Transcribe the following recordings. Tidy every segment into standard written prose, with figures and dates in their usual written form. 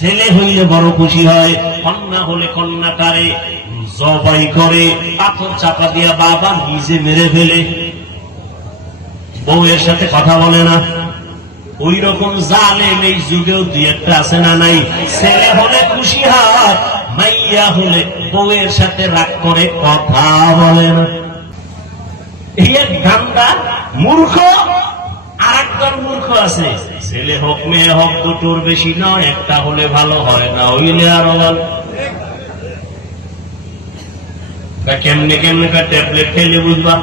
ছেলে হইলে বড় খুশি হয়, কন্যা হলে কন্যাটারে জবাই করে পাথর চাপা দিয়া বাবা নিজে মেরে ফেলে, বউয়ের সাথে কথা বলে না। ওই রকম জালেম এই যুগেও দুই একটা আছে না নাই? ছেলে হলে খুশি হয়, মাইয়া হলে বউয়ের সাথে রাগ করে কথা বলে না। এই এক গান্দা মূর্খ, আর একজন মূর্খ আছে, ছেলে হোক মেয়ে হোক দুটোর বেশি নয়, একটা হলে ভালো হয়, না হইলে আরো ভালো। কেমনে কেমনে ট্যাবলেট খেলে বুঝবা?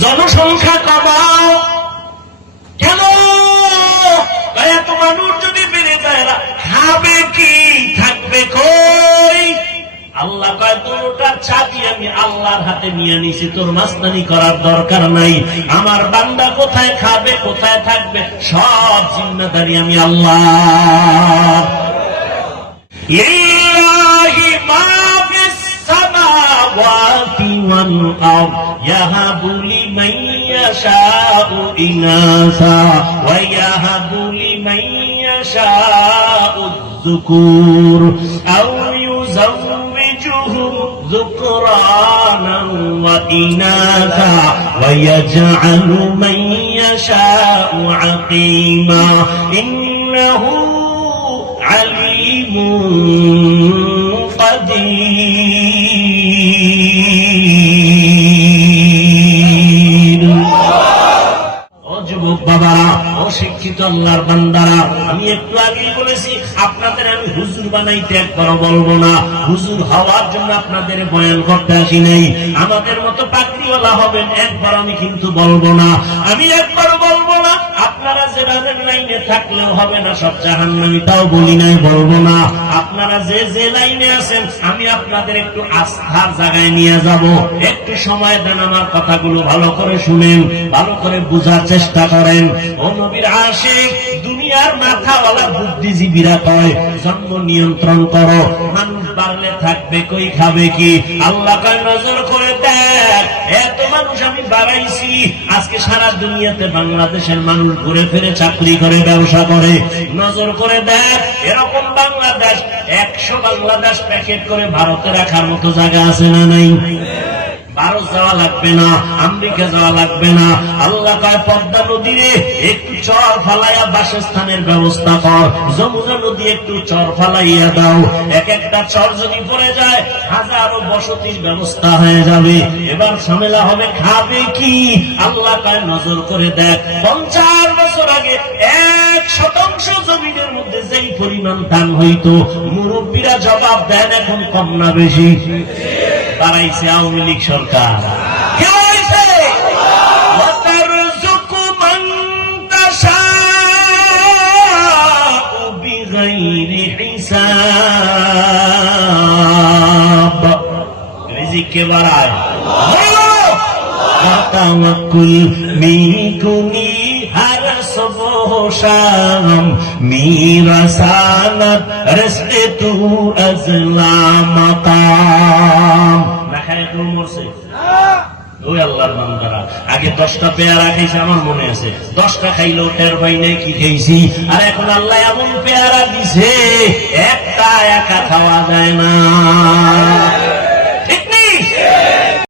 জনসংখ্যা কমাও। কেন? এত মানুষ যদি বেড়ে যায় খাবে কি, থাকবে কই? আল্লাহ কয় তোরটার চাবি আমি আল্লাহর হাতে নিয়ে নিছি, তোর মাস্তানি করার দরকার নাই। আমার বান্দা কোথায় খাবে কোথায় থাকবে সব জিম্মাদারি আমি আল্লাহ। ইলাহি মা ফিস সামাওয়াতি ওয়াল আরদ ইয়াহাবু লিমান ইয়াশাউ ইনাসা ওয়া ইয়াহাবু লিমান ইয়াশাউ যুকুর আও ইউযাওwijuhum যুকরানান ওয়া ইনাসা ওয়া ইয়াজআলু মান ইয়াশাউ আকিমা ইন্নাহু আলিমুন কাদির। ও যুবক বাবারা, অশিক্ষিত আল্লাহর বান্দারা, আমি একটু আগেই বলেছি আপনাদের আমি হুজুর বানাইতে একবারও বলবো না। হুজুর হওয়ার জন্য আপনাদের বয়ান করতে আসি নাই। আমাদের মতো পাগড়িওয়ালা হবেন একবার আমি কিন্তু বলবো না। আমি একবারও বলবো না আপনারা যেভাবে লাইনে থাকলেও হবে না সব জাহান্নামী, তাও বলি নাই, বলবো না। আপনারা যে যে লাইনে আছেন আমি আপনাদের একটু আস্থার জায়গায় নিয়ে যাব। একটু সময় দেন, আমার কথাগুলো ভালো করে শুনেন, ভালো করে বুঝার চেষ্টা করেন। ও নবীর আশিক, দুনিয়ার মাথাওয়ালা বুদ্ধিজীবীরা কয় জন্ম নিয়ন্ত্রণ করো, মানুষ বাড়লে থাকবে কই, খাবে কি? আল্লাহ কয় নজর করে দেখ, এত মানুষ আমি বাড়াইছি, আজকে সারা দুনিয়াতে বাংলাদেশের মানুষ ঘুরে ফিরে চাকরি করে, ব্যবসা করে। নজর করে দেখ, এরকম বাংলাদেশ 100 বাংলাদেশ প্যাকেট করে ভারতে রাখার মতো জায়গা আছে না নাই? ভারত যাওয়া লাগবে না, আমেরিকা যাওয়া লাগবে না। আল্লাহ কয় পদ্মা নদীরে একটু চর ফালাইয়া বাসস্থানের ব্যবস্থা কর, যমুনা নদী একটু চর ফালাইয়া দাও। এক একটা চর যদি পড়ে যায় হাজারো বসতির ব্যবস্থা হয়ে যাবে। এবার ঝামেলা হবে খাবে কি? আল্লাহ কয় নজর করে দেখ, 50 বছর আগে 1% জমিনের মধ্যে যেই পরিমাণ ধান হইতো, মুরব্বীরা জবাব দেন এখন কম না বেশি? বাড়াইছে আওয়ামী লীগ সরকার। কে হয়েছে? ওয়াতারযুকু মান তাশাউ বিগাইরি হিসাব। রিজিক কে বাড়ায়? ওয়া তাওয়াক্কুল মিকুনি হর সুবহ শাম মিরাসানাত রিজকে তু আজলা মাকাম। না খায় তো মরছে ওই আল্লাহর বান্দারা। আগে 10টা পেয়ারা খাইছে, আমার মনে আছে, 10টা খাইলো টের পাই নাই কি খাইছি। আর এখন আল্লাহ এমন পেয়ারা দিছে একটা একা খাওয়া যায় না।